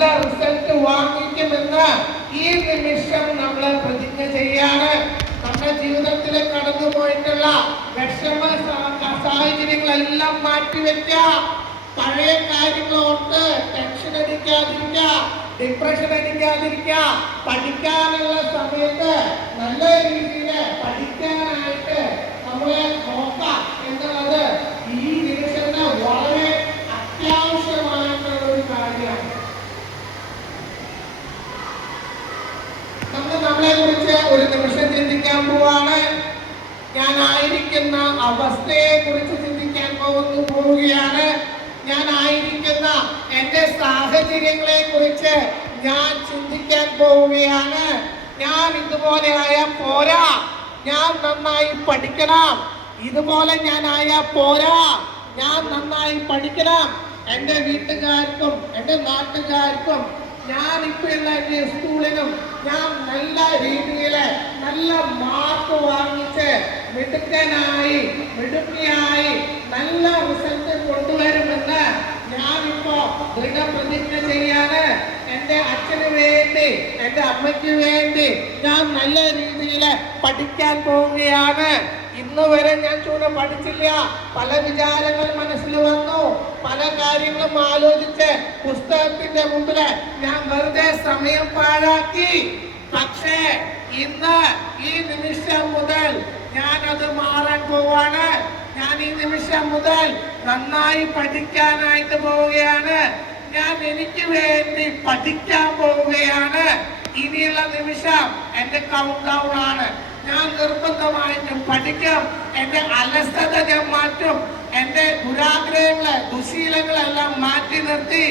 നല്ല റിസൾട്ട് വാങ്ങിക്കുമെന്ന് ഈ നിമിഷം നമ്മൾ പ്രതിജ്ഞ ചെയ്യാണ്. നമ്മുടെ ജീവിതത്തിൽ കടന്നു പോയിട്ടുള്ള വിഷമ സാഹചര്യങ്ങളെല്ലാം മാറ്റിവെക്ക. പഴയ കാര്യങ്ങൾ ഓർത്ത് ടെൻഷൻ അടിക്കാതിരിക്ക, ഡിപ്രഷൻ അടിക്കാതിരിക്ക. പഠിക്കാനുള്ള സമയത്ത് നല്ല രീതിയിൽ പഠിക്കാനായിട്ട് നമ്മളെ നോക്കാം എന്നുള്ളത് ഈ നിമിഷത്തിന് വളരെ അത്യാവശ്യമായിട്ടുള്ള ഒരു കാര്യമാണ്. നമ്മളെ കുറിച്ച് ഒരു നിമിഷം ചിന്തിക്കാൻ പോവാണ്. ഞാനായിരിക്കുന്ന അവസ്ഥയെ കുറിച്ച് ചിന്തിക്കാൻ പോവുകയാണ്. ഞാനായിരിക്കുന്ന എന്റെ സാഹചര്യങ്ങളെ കുറിച്ച് ഞാൻ ചിന്തിക്കാൻ പോവുകയാണ്. ഞാൻ ഇതുപോലെ ആയാൽ പോരാ, ഞാൻ നന്നായി പഠിക്കണം. ഇതുപോലെ ഞാനായാൽ പോരാ, ഞാൻ നന്നായി പഠിക്കണം. എൻ്റെ വീട്ടുകാർക്കും എൻ്റെ നാട്ടുകാർക്കും ഞാൻ ഇപ്പോഴുള്ള എൻ്റെ സ്കൂളിനും ഞാൻ നല്ല രീതിയിൽ നല്ല മാർക്ക് വാങ്ങിച്ച് മിടുക്കിയായി നല്ല റിസൾട്ട് കൊണ്ടുവരുമെന്ന് ഞാനിപ്പോ ദൃഢപ്രതിജ്ഞ ചെയ്യാണ്. എൻ്റെ അച്ഛന് വേണ്ടി എൻ്റെ അമ്മയ്ക്ക് വേണ്ടി ഞാൻ നല്ല രീതിയിൽ പഠിക്കാൻ പോവുകയാണ്. ഇന്ന് വരെ ഞാൻ പഠിച്ചില്ല. പല വിചാരങ്ങൾ മനസ്സിൽ വന്നു, പല കാര്യങ്ങളും ആലോചിച്ച് പുസ്തകത്തിന്റെ മുമ്പിൽ ഞാൻ വെറുതെ സമയം പാഴാക്കി. പക്ഷേ ഇന്ന് ഈ നിമിഷം മുതൽ ഞാനത് മാറാൻ പോവാണ്. ഞാൻ ഈ നിമിഷം മുതൽ നന്നായി പഠിക്കാനായിട്ട് പോവുകയാണ്. ഞാൻ എനിക്ക് വേണ്ടി പഠിക്കാൻ പോവുകയാണ്. ഇനിയുള്ള നിമിഷം എന്റെ കൗണ്ട് ഡൗൺ ആണ്. ഞാൻ നിർബന്ധമായിട്ടും പഠിക്കും. എന്റെ അലസത ഞാൻ മാറ്റും. എന്റെ ദുരാഗ്രഹങ്ങള് ദുശീലങ്ങളെല്ലാം മാറ്റി നിർത്തി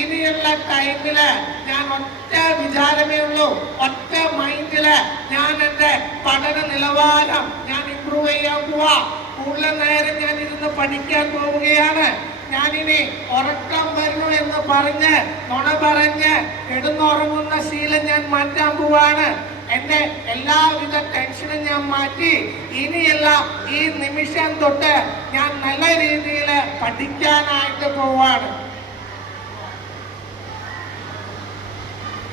ഇനിയുള്ള ടൈമില് ഞാൻ ഒറ്റ വിചാരമേ ഉള്ളൂ, ഒറ്റ മൈൻഡില് ഞാൻ എന്റെ പഠന നിലവാരം ഞാൻ ഇംപ്രൂവ് ചെയ്യാൻ പോവാ. കൂടുതൽ നേരം ഞാൻ ഇരുന്ന് പഠിക്കാൻ പോവുകയാണ്. ഞാനിനി ഉറക്കം വരുന്നു എന്ന് പറഞ്ഞ് നുണ പറഞ്ഞ് കിടന്നുറങ്ങുന്ന ശീലം ഞാൻ മാറ്റാൻ പോവാണ്. എന്റെ എല്ലാവിധ ടെൻഷനും ഞാൻ മാറ്റി ഇനിയുള്ള ഈ നിമിഷം തൊട്ട് ഞാൻ നല്ല രീതിയിൽ പഠിക്കാനായിട്ട് പോവാണ്.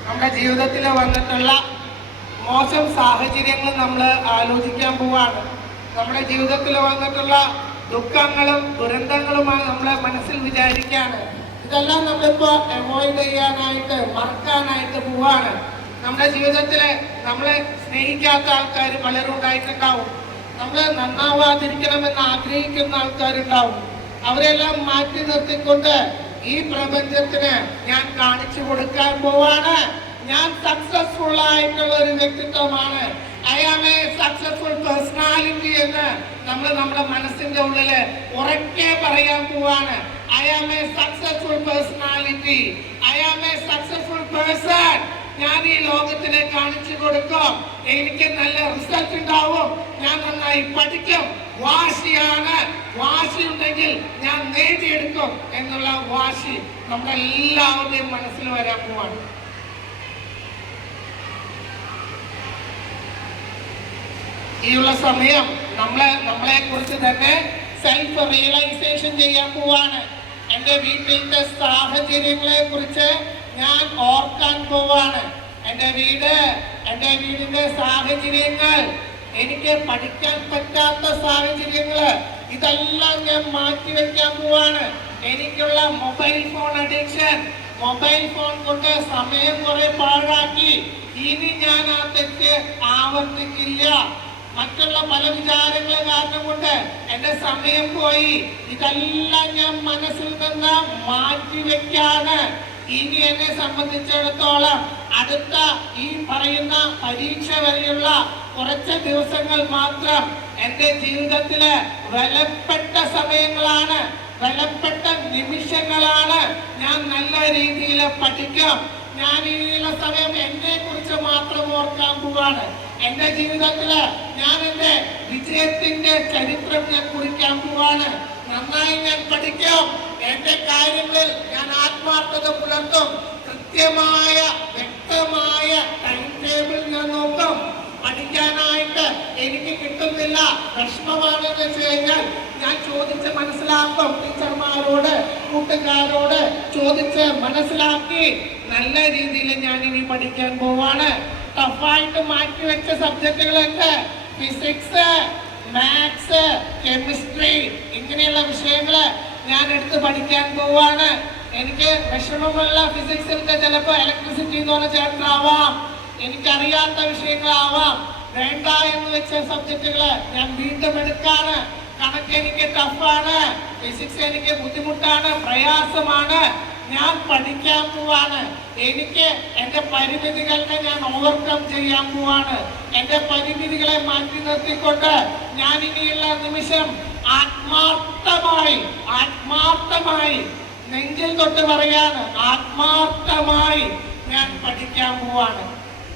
നമ്മുടെ ജീവിതത്തിൽ വന്നിട്ടുള്ള മോശം സാഹചര്യങ്ങൾ നമ്മൾ ആലോചിക്കാൻ പോവാണ്. നമ്മുടെ ജീവിതത്തിൽ വന്നിട്ടുള്ള ദുഃഖങ്ങളും ദുരന്തങ്ങളുമാണ് നമ്മളെ മനസ്സിൽ വിചാരിക്കാണ്. ഇതെല്ലാം നമ്മളിപ്പോ അവോയ്ഡ് ചെയ്യാനായിട്ട് മറക്കാനായിട്ട് പോവാണ്. നമ്മുടെ ജീവിതത്തില് നമ്മളെ സ്നേഹിക്കാത്ത ആൾക്കാർ പലരും ഉണ്ടായിട്ടുണ്ടാവും. നമ്മള് നന്നാവാതിരിക്കണമെന്ന് ആഗ്രഹിക്കുന്ന ആൾക്കാരുണ്ടാവും. അവരെല്ലാം മാറ്റി നിർത്തിക്കൊണ്ട് ഈ പ്രപഞ്ചത്തിന് ഞാൻ കാണിച്ചു കൊടുക്കാൻ പോവാണ്. ഞാൻ സക്സസ്ഫുൾ ആയിട്ടുള്ള ഒരു വ്യക്തിത്വമാണ്. I am a successful personality എന്ന് നമ്മൾ നമ്മുടെ മനസ്സിന്റെ ഉള്ളില് ഉറക്കെ പറയാൻ പോവാണ്. I am a successful personality, I am a successful person. ഞാൻ ഈ ലോകത്തിനെ കാണിച്ചു കൊടുക്കും. എനിക്ക് നല്ല റിസൾട്ട് ഉണ്ടാവും. ഞാൻ നന്നായി പഠിക്കും. വാശിയാണ്. വാശി ഉണ്ടെങ്കിൽ ഞാൻ നേടിയെടുക്കും എന്നുള്ള വാശി നമ്മുടെ എല്ലാവരുടെയും മനസ്സിൽ വരാൻ പോവാണ്. ഈയുള്ള സമയം നമ്മളെ കുറിച്ച് തന്നെ സെൽഫ് റിയലൈസേഷൻ ചെയ്യാൻ പോവാണ്. എൻ്റെ വീട്ടിലത്തെ സാഹചര്യങ്ങളെ കുറിച്ച് ഞാൻ ഓർക്കാൻ പോവാണ്. എൻ്റെ വീടിന്റെ സാഹചര്യങ്ങൾ, എനിക്ക് പഠിക്കാൻ പറ്റാത്ത സാഹചര്യങ്ങള്, ഇതെല്ലാം ഞാൻ മാറ്റിവെക്കാൻ പോവാണ്. എനിക്കുള്ള mobile phone addiction, mobile phone കൊണ്ട് സമയം കുറെ പാഴാക്കി. ഇനി ഞാൻ ആ തെറ്റ് ആവർത്തിക്കില്ല. മറ്റുള്ള പല വിചാരങ്ങളെ കാരണം കൊണ്ട് എന്റെ സമയം പോയി. ഇതെല്ലാം ഞാൻ മനസ്സിൽ നിന്ന് മാറ്റിവെക്കാണ്. ഇനി എന്നെ സംബന്ധിച്ചിടത്തോളം അടുത്ത ഈ പറയുന്ന പരീക്ഷ വരെയുള്ള കുറച്ച് ദിവസങ്ങൾ മാത്രം എന്റെ ജീവിതത്തിലെ വിലപ്പെട്ട സമയങ്ങളാണ്, വിലപ്പെട്ട നിമിഷങ്ങളാണ്. ഞാൻ നല്ല രീതിയിൽ പഠിക്കും. ഞാൻ ഇനിയുള്ള സമയം എന്നെ കുറിച്ച് മാത്രം ഓർക്കാൻ പോവാണ്. എന്റെ ജീവിതത്തില് ഞാൻ എന്റെ വിജയത്തിന്റെ ചരിത്രം ഞാൻ കുറിക്കാൻ പോവാണ്. നന്നായി ഞാൻ പഠിക്കും. എന്റെ കാര്യങ്ങളിൽ ഞാൻ ആത്മാർത്ഥത പുലർത്തും. കൃത്യമായ വ്യക്തമായ ടൈം ടേബിൾ ഞാൻ നോക്കും. പഠിക്കാനായിട്ട് എനിക്ക് കിട്ടുന്നില്ല, വിഷമമാണെന്ന് വെച്ച് കഴിഞ്ഞാൽ ഞാൻ ചോദിച്ച് മനസ്സിലാക്കും. ടീച്ചർമാരോട്, കൂട്ടുകാരോട്, ചോദിച്ച് മനസ്സിലാക്കി നല്ല രീതിയിൽ ഞാൻ ഇനി പഠിക്കാൻ പോവാണ്. ടഫായിട്ട് മാറ്റി വെച്ച സബ്ജക്റ്റുകളുണ്ട്. ഫിസിക്സ്, മാത്സ്, കെമിസ്ട്രി ഇങ്ങനെയുള്ള വിഷയങ്ങള് ഞാൻ എടുത്ത് പഠിക്കാൻ പോവാണ്. എനിക്ക് വിഷമമുള്ള ഫിസിക്സിലത്തെ ചിലപ്പോൾ ഇലക്ട്രിസിറ്റി എന്ന് പറഞ്ഞ ചാപ്റ്റർ ആവാം, എനിക്കറിയാത്ത വിഷയങ്ങളാവാം. വേണ്ട എന്ന് വെച്ച സബ്ജക്റ്റുകള് ഞാൻ വീണ്ടും എടുക്കാണ്. കണക്ക് എനിക്ക് ടഫാണ്, ഫിസിക്സ് എനിക്ക് ബുദ്ധിമുട്ടാണ്, പ്രയാസമാണ്. ഞാൻ പഠിക്കാൻ പോവാണ്. എനിക്ക് എൻ്റെ പരിമിതികളെ ഞാൻ ഓവർകം ചെയ്യാൻ പോവാണ്. എൻ്റെ പരിമിതികളെ മാറ്റി നിർത്തിക്കൊണ്ട് ഞാൻ ഇനിയുള്ള നിമിഷം ആത്മാർത്ഥമായി നെഞ്ചിൽ തൊട്ട് പറയാണ്, ആത്മാർത്ഥമായി ഞാൻ പഠിക്കാൻ പോവാണ്.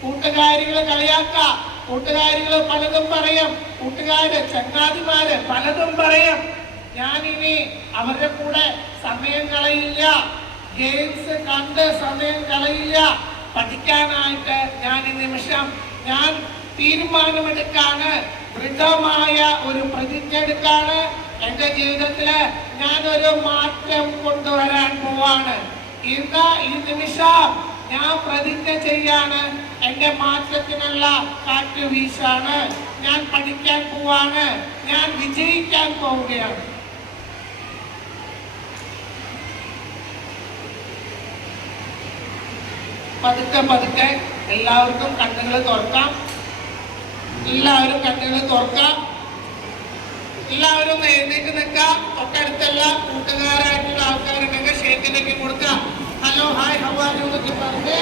കൂട്ടുകാരികളെ കളിയാക്കാം, കൂട്ടുകാരികൾ പലതും പറയും, കൂട്ടുകാര് ചങ്ങാതിമാര് പലതും പറയും. ഞാനിനി അവരുടെ കൂടെ സമയം കളയില്ല, ഗെയിംസ് കണ്ട് സമയം കളയില്ല. പഠിക്കാനായിട്ട് ഞാൻ ഈ നിമിഷം ഞാൻ തീരുമാനമെടുക്കാണ്, ദൃഢമായ ഒരു പ്രതിജ്ഞ എടുക്കാണ്. എൻ്റെ ജീവിതത്തില് ഞാനൊരു മാറ്റം കൊണ്ടുവരാൻ പോവാണ്. ഇന്ന് ഈ നിമിഷം ഞാൻ പ്രതിജ്ഞ ചെയ്യാണ്, എൻ്റെ മാറ്റത്തിനുള്ള കാറ്റ് വീശാണ്. ഞാൻ പഠിക്കാൻ പോവാണ്, ഞാൻ വിജയിക്കാൻ പോവുകയാണ്. പതുക്കെ പതുക്കെ എല്ലാവർക്കും കണ്ണുകൾ തുറക്കാം. എല്ലാവരും കണ്ണുകൾ തുറക്കാം. എല്ലാവരും എഴുന്നേറ്റ് നിൽക്കാം. തൊട്ടടുത്തുള്ള കൂട്ടുകാരായിട്ടുള്ള ആൾക്കാരുണ്ടെങ്കിൽ ഷേക്കിലേക്ക് കൊടുക്കാം. Hello, hi, how are you എന്നൊക്കെ പറഞ്ഞ്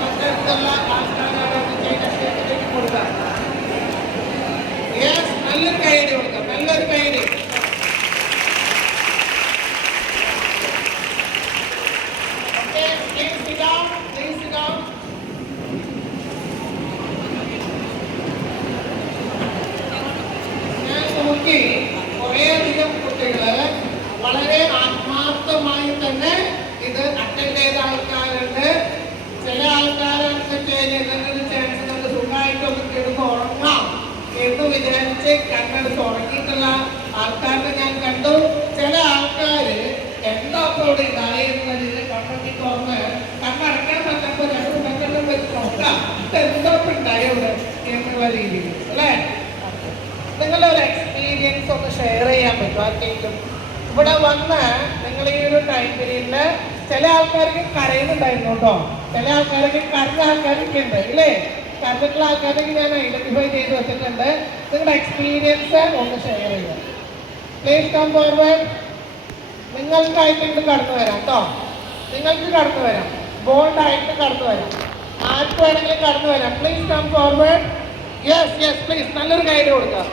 തൊട്ടടുത്തുള്ള ആൾക്കാരായിട്ട് ഷേക്കിലേക്ക് കൊടുക്കാം. യെസ്, നല്ലൊരു കൈയ്യടി കൊടുക്കാം, നല്ലൊരു കൈയ്യടി. Okay, please sit down, please sit down. ഞാൻ നോക്കി കുറേയധികം കുട്ടികള് വളരെ ആത്മാർത്ഥമായി തന്നെ ഇത് അറ്റൻഡ് ചെയ്ത ആൾക്കാരുണ്ട്. ചില ആൾക്കാരൊക്കെ ഇതിനൊരു ചാൻസ് നമുക്ക് സുഖമായിട്ടൊക്കെ കിടന്ന് ഉറങ്ങാം എന്ന് വിചാരിച്ച് കണ്ണെടുത്ത് ഉറങ്ങിയിട്ടുള്ള ആൾക്കാരെ ഞാൻ കണ്ടു. ചില ആൾക്കാര് എന്താ ഇവിടെ ഇതായിരുന്നത് കണ്ണൊക്കെ തുറന്ന് കണ്ണടക്കാൻ പറ്റപ്പോ രണ്ടു കണ്ണെല്ലാം വെച്ച് നോക്കാം എന്താ ഉണ്ടായത് എന്നുള്ള രീതിയിൽ അല്ലേ. നിങ്ങളൊരു എക്സ്പീരിയൻസ് ഒന്ന് ഷെയർ ചെയ്യാൻ പറ്റും ആർക്കെങ്കിലും? ഇവിടെ വന്ന് നിങ്ങൾ ഈ ഒരു ടൈം പീരീഡില് ചില ആൾക്കാർക്ക് കരയുന്നുണ്ടായിരുന്നു കേട്ടോ, ചില ആൾക്കാർക്ക് കരഞ്ഞ ആൾക്കാരൊക്കെ ഉണ്ട് ഇല്ലേ. കരഞ്ഞിട്ടുള്ള ആൾക്കാരൊക്കെ ഞാൻ ഐഡന്റിഫൈ ചെയ്ത് വെച്ചിട്ടുണ്ട്. നിങ്ങളുടെ എക്സ്പീരിയൻസ് ഒന്ന് ഷെയർ ചെയ്യാം. Please come forward. നിങ്ങൾക്കായിട്ട് കടന്നു വരാം കേട്ടോ, നിങ്ങൾക്ക് കടന്നു വരാം, ബോൾഡായിട്ട് കടന്നു വരാം. ആർക്ക് വേണമെങ്കിലും കടന്നു വരാം. Please come forward. Yes yes, please നല്ലൊരു ഗൈഡ് കൊടുക്കാം.